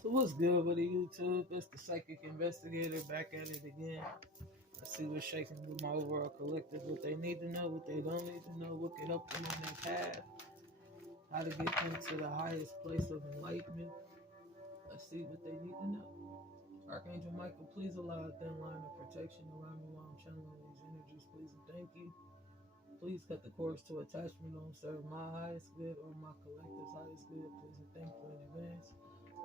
So what's good with the YouTube? It's the Psychic Investigator back at it again. Let's see what's shaking with my overall collective, what they need to know, what they don't need to know, what can help them on their path, how to get them to the highest place of enlightenment. Let's see what they need to know. Archangel Michael, please allow a thin line of protection around me while I'm channeling these energies, please and thank you. Please cut the cords to attachment don't serve my highest good or my collective's highest good, please and thank you in advance.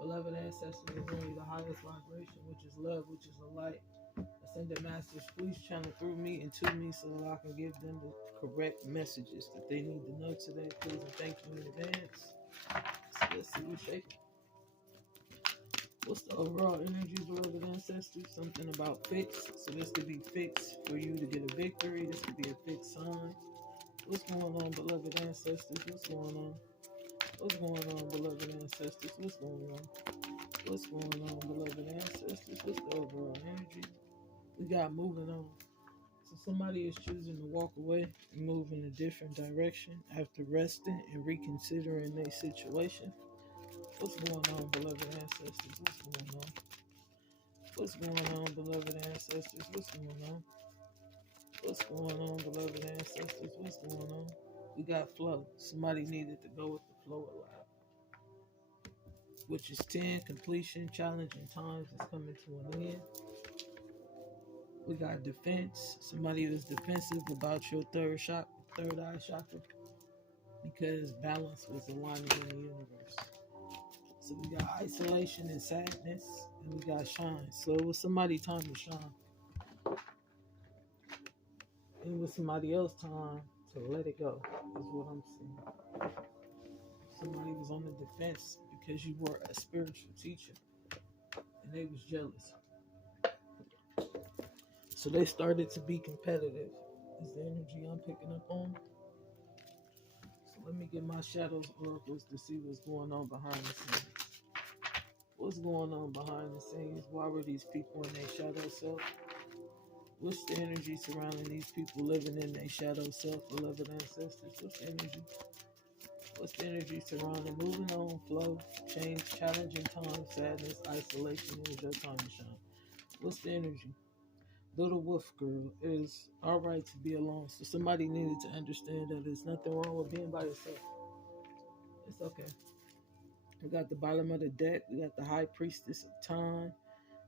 Beloved ancestors, is only the highest vibration, which is love, which is the light. Ascended masters, please channel through me and to me so that I can give them the correct messages that they need to know today. Please and thank you in advance. So let's see what's shaking. What's the overall energy, beloved ancestors? Something about fixed. So this could be fixed for you to get a victory. This could be a fixed sign. What's going on, beloved ancestors? What's going on? What's going on, beloved ancestors? What's going on? What's going on, beloved ancestors? What's the overall energy? We got moving on. So somebody is choosing to walk away and move in a different direction after resting and reconsidering their situation. What's going on, beloved ancestors? What's going on? What's going on, beloved ancestors? What's going on? What's going on, beloved ancestors? What's going on? We got flow. Somebody needed to go with the flow a lot, which is 10, completion, challenging times is coming to an end. We got defense. Somebody was defensive about your third eye chakra, because balance was aligning in the universe. So we got isolation and sadness, and we got shine. So it was somebody's time to shine. It was somebody else's time to let it go, is what I'm seeing. Somebody was on the defense because you were a spiritual teacher, and they was jealous. So they started to be competitive, is the energy I'm picking up on. So let me get my shadows oracles to see what's going on behind the scenes. What's going on behind the scenes? Why were these people in their shadow self? What's the energy surrounding these people living in their shadow self, beloved ancestors? What's the energy? What's the energy surrounding moving on, flow, change, challenging times, sadness, isolation? It is your time to shine. What's the energy? Little wolf girl, it is all right to be alone. So somebody needed to understand that there's nothing wrong with being by yourself. It's okay. We got the bottom of the deck. We got the high priestess of time.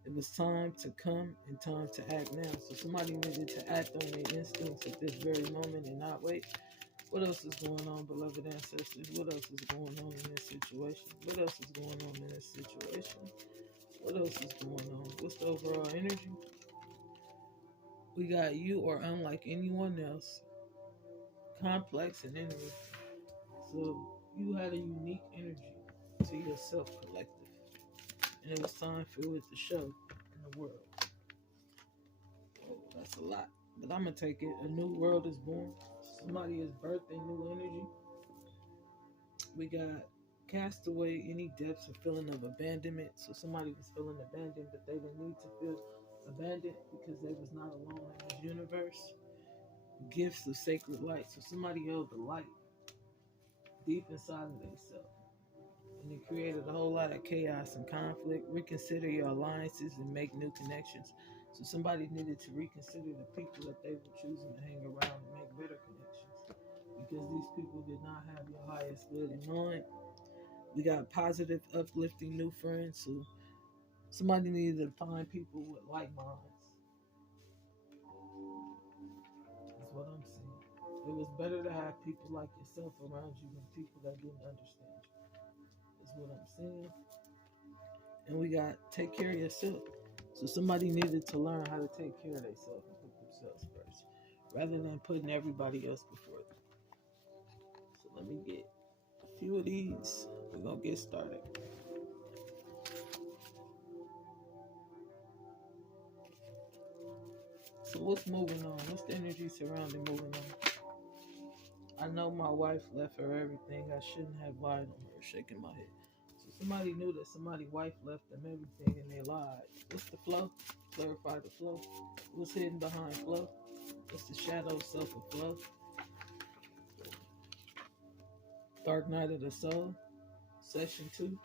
It was time to come and time to act now. So somebody needed to act on their instincts at this very moment and not wait. What else is going on, beloved ancestors? What else is going on in this situation? What else is going on in this situation? What else is going on? What's the overall energy? We got you are unlike anyone else, complex and interesting. So you had a unique energy to yourself, collective. And it was time for it to show in the world. Oh, that's a lot. But I'm going to take it. A new world is born. Somebody is birthing new energy. We got cast away any depths or feeling of abandonment. So somebody was feeling abandoned, but they didn't need to feel abandoned because they was not alone in this universe. Gifts of sacred light. So somebody held the light deep inside of themselves. And it created a whole lot of chaos and conflict. Reconsider your alliances and make new connections. So somebody needed to reconsider the people that they were choosing to hang around and make better connections, because these people did not have your highest good in mind. We got positive, uplifting new friends. So somebody needed to find people with like minds. That's what I'm saying. It was better to have people like yourself around you than people that didn't understand you. That's what I'm saying. And we got take care of yourself. So somebody needed to learn how to take care of themselves and put themselves first, rather than putting everybody else before them. So let me get a few of these. We're gonna get started. So what's moving on? What's the energy surrounding moving on? I know my wife left her everything. I shouldn't have lied on her, shaking my head. So somebody knew that somebody's wife left them everything and they lied. What's the flow? Clarify the flow. What's hidden behind flow? What's the shadow self of flow? Dark Night of the Soul, Session 2.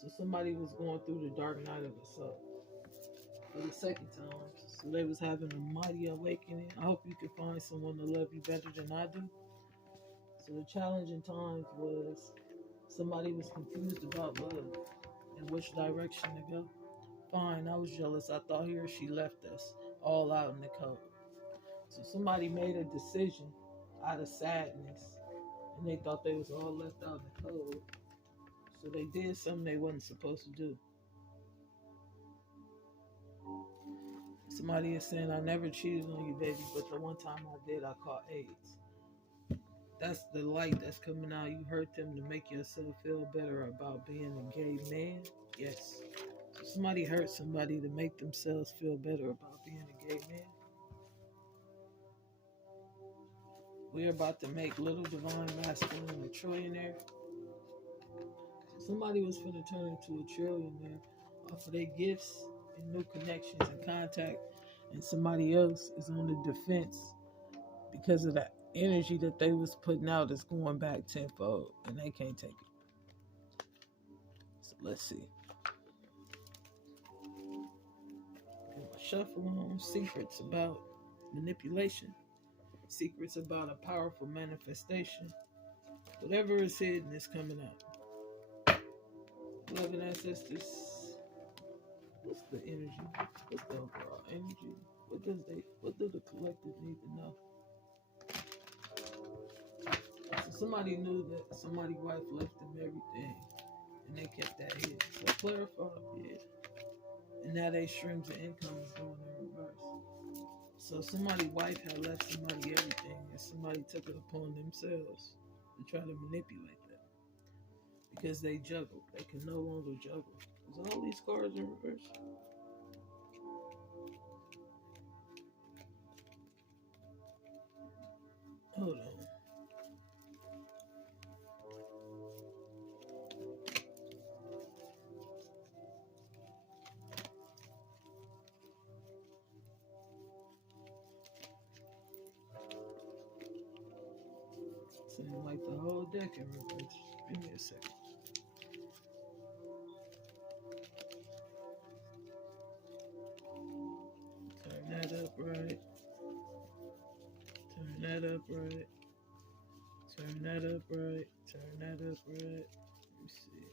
So somebody was going through the dark night of the soul for the second time. So they was having a mighty awakening. I hope you can find someone to love you better than I do. So the challenging times was somebody was confused about love and which direction to go. Fine, I was jealous. I thought he or she left us all out in the cold. So somebody made a decision out of sadness and they thought they was all left out in the cold. So they did something they wasn't supposed to do. Somebody is saying, I never cheated on you, baby, but the one time I did, I caught AIDS. That's the light that's coming out. You hurt them to make yourself feel better about being a gay man? Yes. So somebody hurt somebody to make themselves feel better about being a gay man? We're about to make little divine masculine a trillionaire. So somebody was going to turn into a trillionaire off of their gifts and new connections and contact, and somebody else is on the defense because of that energy that they was putting out is going back tenfold, and they can't take it. So let's see. Get my shuffle on. Secrets about manipulation. Secrets about a powerful manifestation. Whatever is hidden is coming out. Loving ancestors. What's the energy? What's the overall energy? What do the collective need to know? So somebody knew that somebody's wife left them everything and they kept that hidden. So clarify, yeah. And now they streams of income is going in reverse. So somebody's wife had left somebody everything and somebody took it upon themselves to try to manipulate that. Because they juggle. They can no longer juggle. There's all these cards in reverse. Hold on. Seems like the whole deck in reverse. Give me a second. Turn that up right. Turn that up right. Turn that up right. Turn that up right. Let me see.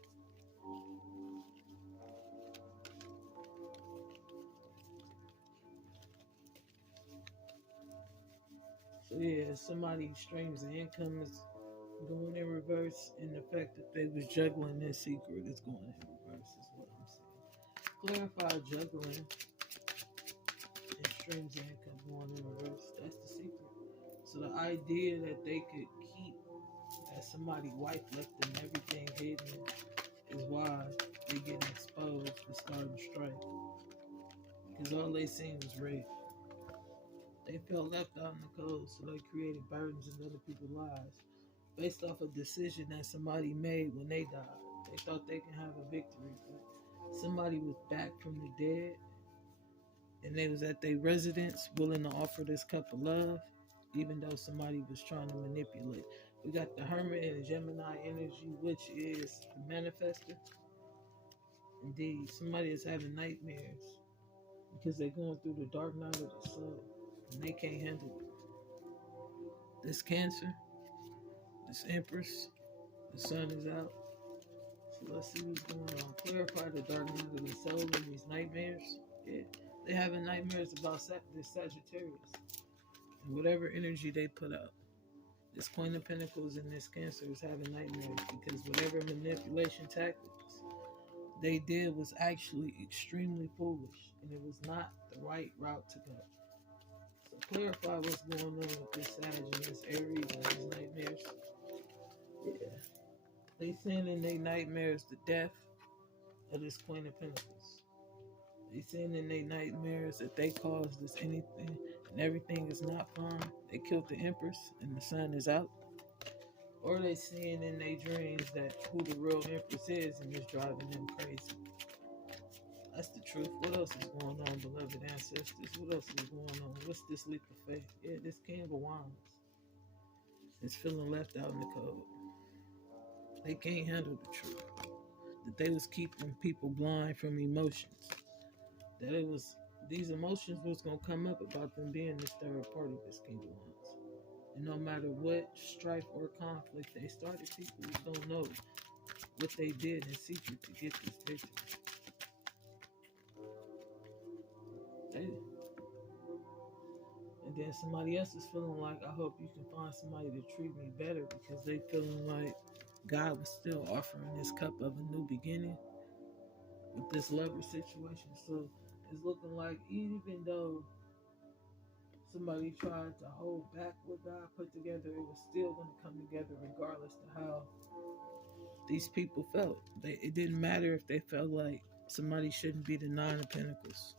So yeah, somebody's streams of income is going in reverse, and the fact that they was juggling their secret is going in reverse is what I'm saying. Clarify juggling and streams of income going in reverse. That's the secret. So the idea that they could keep that somebody's wife left them everything hidden is why they getting exposed for starting strife. Because all they seen was red. They felt left out in the cold, so they created burdens in other people's lives based off a decision that somebody made when they died. They thought they can have a victory, but somebody was back from the dead, and they was at their residence willing to offer this cup of love, even though somebody was trying to manipulate. We got the Hermit and the Gemini energy, which is the manifester. Indeed, somebody is having nightmares because they're going through the dark night of the soul, and they can't handle it. This Cancer, this Empress, the sun is out. So let's see what's going on. Clarify the dark night of the soul in these nightmares. Yeah, they're having nightmares about this Sagittarius and whatever energy they put out. This Queen of Pentacles and this Cancer is having nightmares because whatever manipulation tactics they did was actually extremely foolish, and it was not the right route to go. So clarify what's going on with this Sag and this Aries and these nightmares. Yeah. They seeing in their nightmares the death of this Queen of Pentacles. They seeing in their nightmares that they caused this anything and everything is not fine. They killed the Empress and the sun is out. Or they seeing in their dreams that who the real Empress is and it's driving them crazy. That's the truth. What else is going on, beloved ancestors? What else is going on? What's this leap of faith? Yeah, this King of Wands is feeling left out in the cold. They can't handle the truth. that they was keeping people blind from emotions. That it was these emotions was gonna come up about them being this third party, this King of Wands. And no matter what strife or conflict they started, people don't know what they did in secret to get this victory. And then somebody else is feeling like, I hope you can find somebody to treat me better, because they feeling like God was still offering this cup of a new beginning with this lover situation. So it's looking like even though somebody tried to hold back what God put together, it was still going to come together regardless of how these people felt. It didn't matter if they felt like somebody shouldn't be the Nine of Pentacles.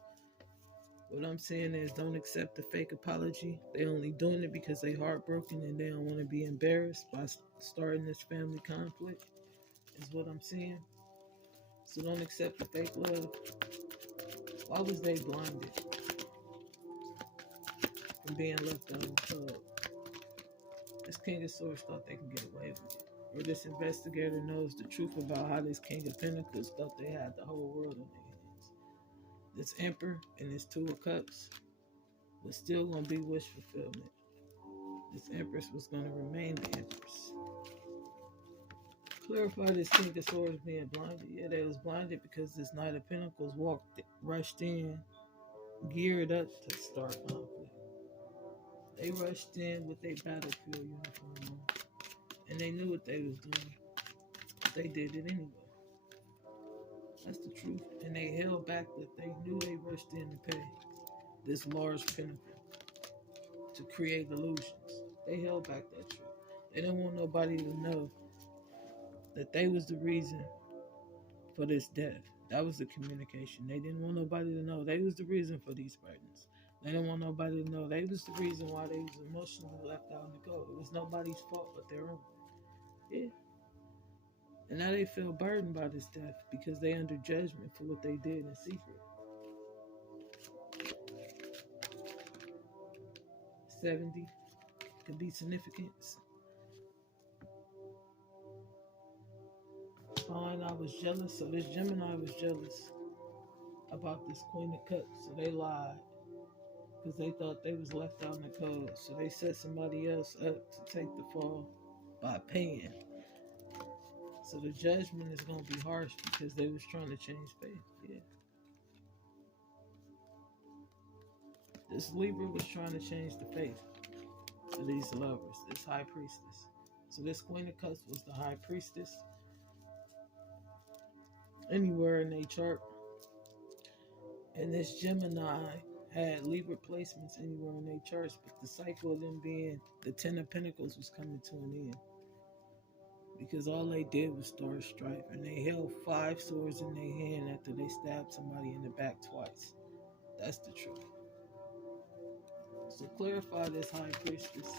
What I'm saying is, don't accept the fake apology. They only doing it because they heartbroken and they don't want to be embarrassed by starting this family conflict, is what I'm saying. So don't accept the fake love. Why was they blinded from being left on the club? This King of Swords thought they could get away with it. Or this investigator knows the truth about how this King of Pentacles thought they had the whole world in their hands. This Emperor and this Two of Cups was still going to be wish fulfillment. This Empress was going to remain the Empress. Clarify this King of Swords being blinded. Yeah, they was blinded because this Knight of Pentacles rushed in, geared up to start conflict. They rushed in with their battlefield uniform on, and they knew what they was doing, but they did it anyway. That's the truth. And they held back what they knew they rushed in to pay. This large pinnacle to create illusions. They held back that truth. They didn't want nobody to know that they was the reason for this death. That was the communication. They didn't want nobody to know they was the reason for these burdens. They didn't want nobody to know they was the reason why they was emotionally left out in the cold. It was nobody's fault but their own. Yeah. And now they feel burdened by this death because they under judgment for what they did in secret. 70 could be significance. Fine, I was jealous. So this Gemini was jealous about this Queen of Cups. So they lied because they thought they was left out in the cold. So they set somebody else up to take the fall by paying. So the judgment is going to be harsh because they was trying to change faith. Yeah. This Libra was trying to change the faith of these lovers, this High Priestess. So this Queen of Cups was the High Priestess. Anywhere in their chart. And this Gemini had Libra placements anywhere in their charts, but the cycle of them being the Ten of Pentacles was coming to an end. Because all they did was start strife, and they held 5 swords in their hand after they stabbed somebody in the back twice. That's the truth. So clarify this High Priestess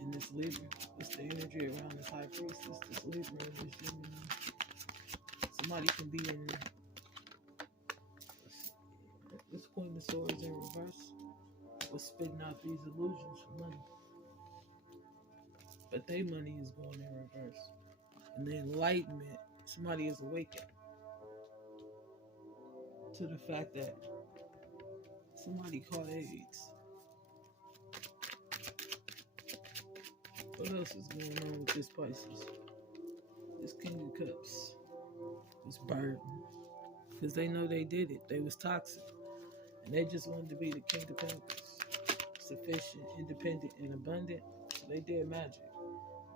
and this Libra. What's the energy around this High Priestess, this Libra, and this Gemini? Somebody can be in this Queen of Swords in reverse was spitting out these illusions for money. But their money is going in reverse. And the enlightenment, somebody is awakened to the fact that somebody caught AIDS. What else is going on with this Pisces? This King of Cups was burdened because they know they did it. They was toxic. And they just wanted to be the King of Pentacles. Sufficient, independent, and abundant. So they did magic.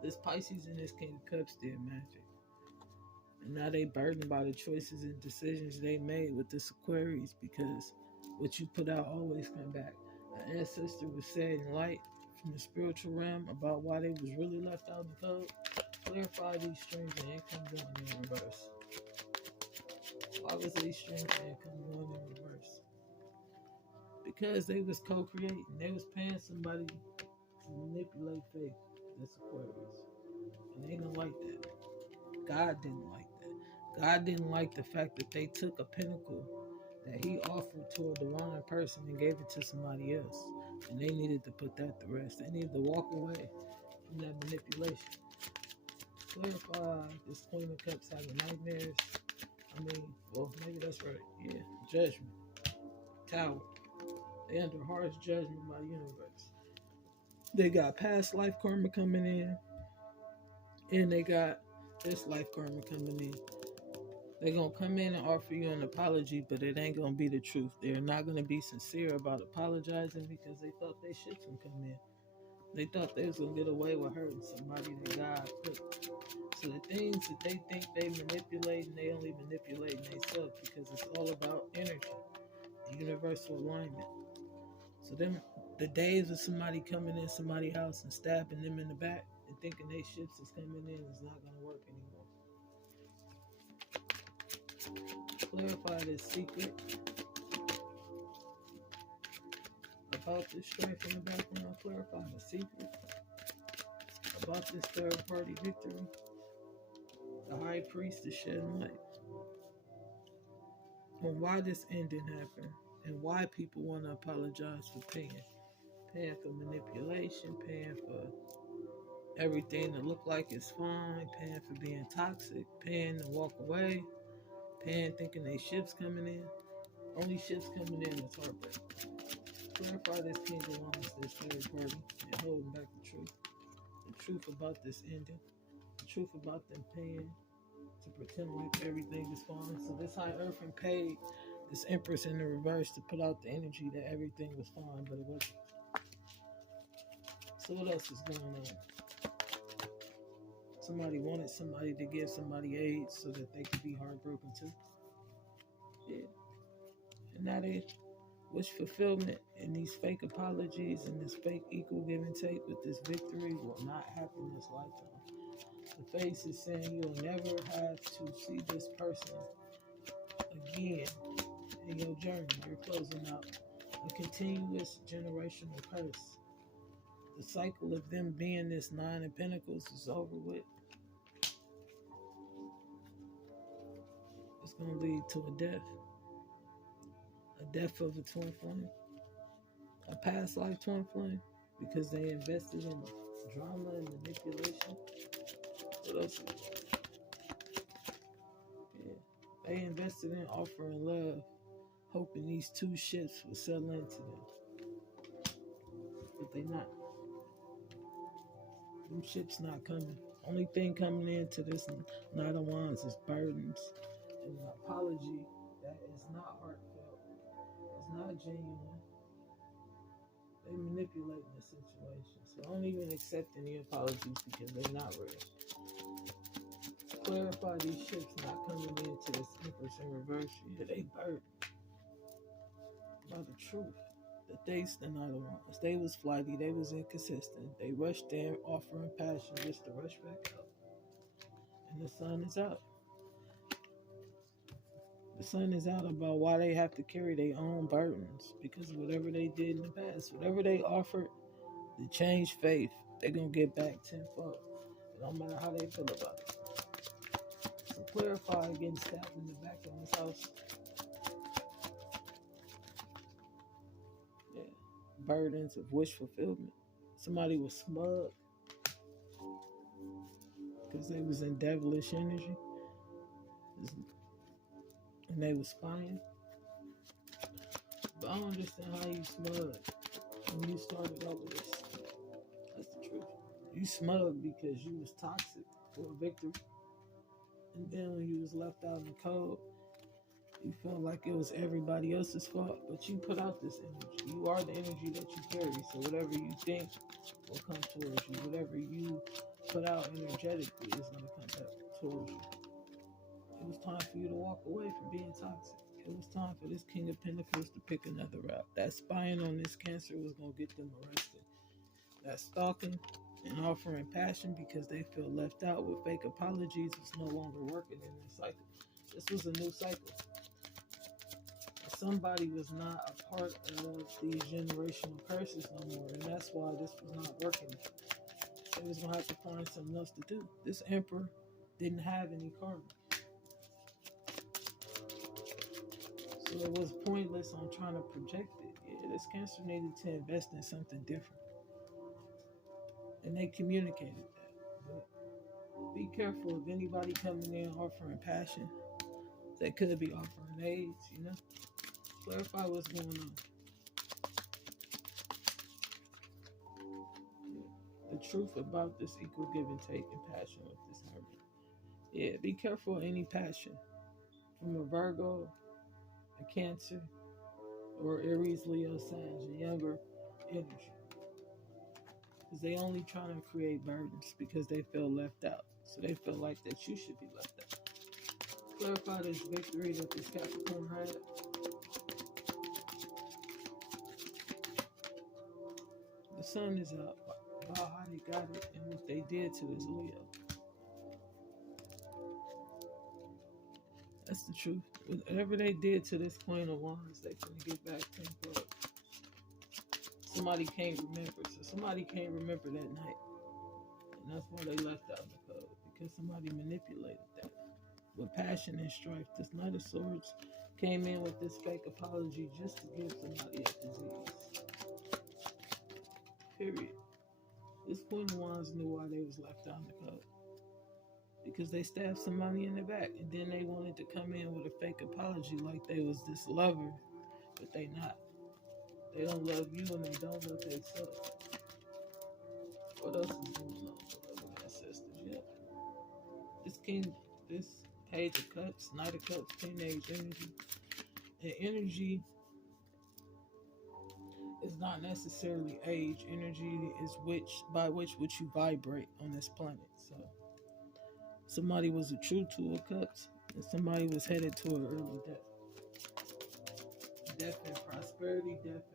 This Pisces and this King of Cups did magic. And now they burdened by the choices and decisions they made with this Aquarius, because what you put out always come back. An ancestor was shedding light from the spiritual realm about why they was really left out in the cold. Clarify these streams of income going in reverse. Why was these streams of income going in reverse? Because they was co-creating. They was paying somebody to manipulate faith. That's Aquarius. And they don't like that. God didn't like that. God didn't like the fact that they took a pinnacle that he offered to a divine person and gave it to somebody else. And they needed to put that to rest. They needed to walk away from that manipulation. Clarify this Queen of Cups having nightmares I mean, well, maybe that's right. Yeah, judgment, tower. They under harsh judgment by the universe. They got past life karma coming in, and they got this life karma coming in. They're gonna come in and offer you an apology, but it ain't gonna be the truth. They're not gonna be sincere about apologizing because they thought they shits would come in. They thought they was gonna get away with hurting somebody that God put. So the things that they think they manipulate, and they only manipulating themselves because it's all about energy, the universal alignment. So them the days of somebody coming in somebody's house and stabbing them in the back and thinking they shits is coming in is not gonna work anymore. Clarify this secret about this strife in the background. Clarify the secret about this third party victory. The high priest is shedding light on why this ending happened and why people want to apologize for paying for manipulation, paying for everything to look like it's fine, paying for being toxic, paying to walk away, paying thinking they ships coming in. Only ships coming in is heartbreak. Clarify this kingdom wants this third party and holding back the truth. The truth about this ending. The truth about them paying to pretend like everything is fine. So this high earth paid this empress in the reverse to put out the energy that everything was fine, but it wasn't. So what else is going on? Somebody wanted somebody to give somebody AIDS so that they could be heartbroken too. Yeah. And now they wish fulfillment and these fake apologies and this fake equal give and take with this victory will not happen this lifetime. The face is saying you'll never have to see this person again in your journey. You're closing out a continuous generational curse. The cycle of them being this Nine of Pentacles is over with. It's going to lead to a death of a twin flame, a past life twin flame, because they invested in drama and manipulation. What else? Yeah, they invested in offering love, hoping these two ships would settle into them, but they not. Them ships not coming. Only thing coming into this Knight of Wands is burdens and an apology that is not heartfelt. It's not genuine. They manipulating the situation. So don't even accept any apologies because they're not real. Clarify these ships not coming into this Empress in reverse. Yeah, they burdened by the truth. That they's the Knight of Wands. They was flighty. They was inconsistent. They rushed in offering passion just to rush back out. And the sun is out. The sun is out about why they have to carry their own burdens because of whatever they did in the past. Whatever they offered to change faith, they're going to get back tenfold. It don't matter how they feel about it. So clarify getting stabbed in the back in this house. Yeah. Burdens of wish fulfillment. Somebody was smug because they was in devilish energy. And they was spying. But I don't understand how you smug when you started out with this. That's the truth. You smug because you was toxic for a victory. And then when you was left out in the cold, you felt like it was everybody else's fault. But you put out this energy. You are the energy that you carry. So whatever you think will come towards you. Whatever you put out energetically is going to come back towards you. It was time for you to walk away from being toxic. It was time for this King of Pentacles to pick another route. That spying on this Cancer was going to get them arrested. That stalking and offering passion because they feel left out with fake apologies is no longer working in this cycle. This was a new cycle. Somebody was not a part of these generational curses no more, and that's why this was not working. They was going to have to find something else to do. This Emperor didn't have any karma. So it was pointless on trying to project it. Yeah, this Cancer needed to invest in something different. And they communicated that. But be careful of anybody coming in offering passion They could be offering aids, you know. Clarify what's going on. The truth about this equal give and take and passion with this hermit. Yeah, be careful of any passion from a Virgo, a Cancer, or Aries, Leo, Sag, and younger energy. Because they only trying to create burdens because they feel left out. So they feel like that you should be left out. Clarify this victory that this Capricorn had. The sun is out about how they got it and what they did to this Leo. That's the truth. Whatever they did to this Queen of Wands, they can get back tenfold. Somebody can't remember. So somebody can't remember that night. And that's why they left out the code. Because somebody manipulated that. With passion and strife. This Knight of Swords came in with this fake apology just to give somebody a disease. Period. This Queen of Wands knew why they was left out the code. Because they stabbed somebody in the back. And then they wanted to come in with a fake apology like they was this lover. But they not. They don't love you and they don't love themselves. What else is going on, beloved ancestors? Yep. This Page of Cups, Knight of Cups, teenage energy. And energy is not necessarily age. Energy is by which you vibrate on this planet. So somebody was a true Two of Cups, and somebody was headed to an early death. Death and prosperity, death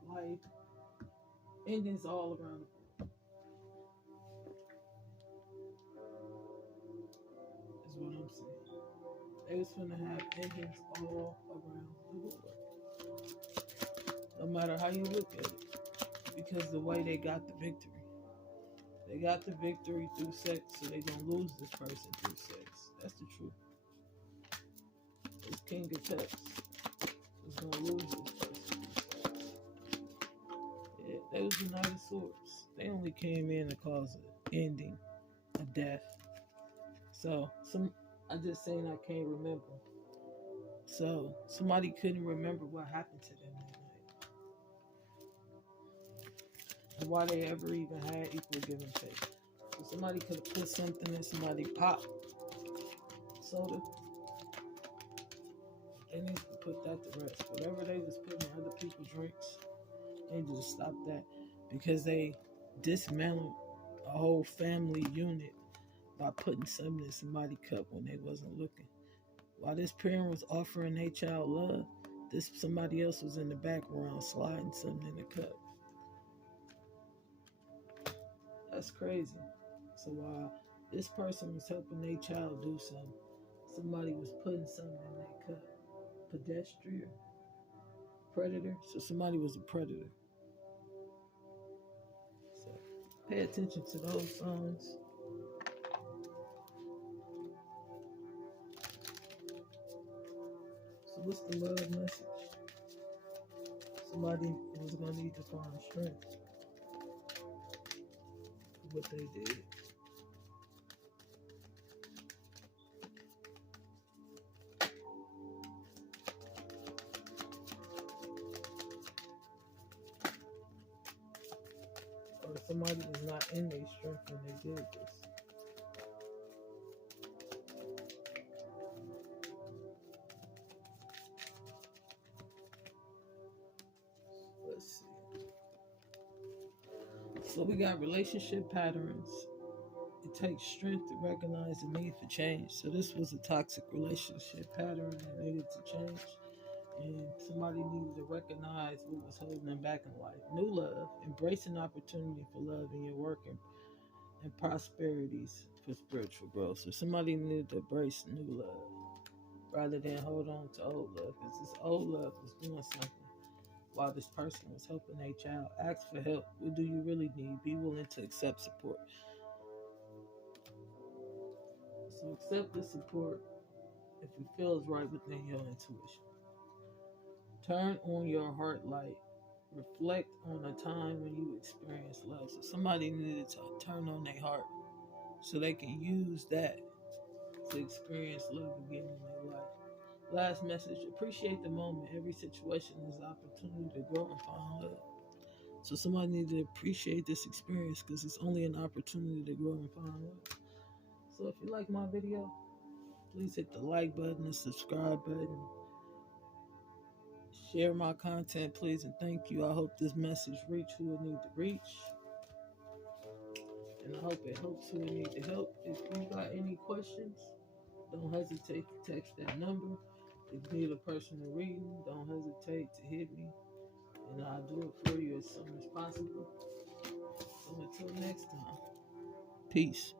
and life. Endings all around the world. Is what I'm saying. They was finna have endings all around the world. No matter how you look at it. Because the way they got the victory. They got the victory through sex, so they gonna lose this person through sex. That's the truth. This King of Cups is gonna lose this person through sex. Yeah, they was the Knight of Swords. They only came in to cause an ending, a death. So I just saying I can't remember. So somebody couldn't remember what happened to them that night. And why they ever even had equal give and take. So somebody could have put something in somebody pop soda. They need to put that to rest. Whatever they was putting in other people's drinks, they need to stop that. Because they dismantled a whole family unit by putting something in somebody's cup when they wasn't looking. While this parent was offering their child love, somebody else was in the background sliding something in the cup. That's crazy. So while this person was helping their child do something, somebody was putting something in their cup. Pedestrian, predator. So somebody was a predator. So pay attention to those signs. So what's the love message? Somebody was going to need to find strength for what they did. Or somebody was not in their strength when they did this. Let's see. So we got relationship patterns. It takes strength to recognize the need for change. So this was a toxic relationship pattern that needed to change. And somebody needed to recognize what was holding them back in life. New love, embracing opportunity for love in your work and prosperities for spiritual growth. So somebody needed to embrace new love rather than hold on to old love. Because this old love was doing something while this person was helping their child. Ask for help. What do you really need? Be willing to accept support. So accept the support if it feels right within your intuition. Turn on your heart light. Reflect on a time when you experienced love. So somebody needed to turn on their heart so they can use that to experience love again in their life. Last message, appreciate the moment. Every situation is an opportunity to grow and find love. So somebody needs to appreciate this experience because it's only an opportunity to grow and find love. So if you like my video, please hit the like button, the subscribe button. Share my content, please, and thank you. I hope this message reach who it needs to reach. And I hope it helps who it needs to help. If you got any questions, don't hesitate to text that number. If you need a personal reading, don't hesitate to hit me. And I'll do it for you as soon as possible. So until next time, peace.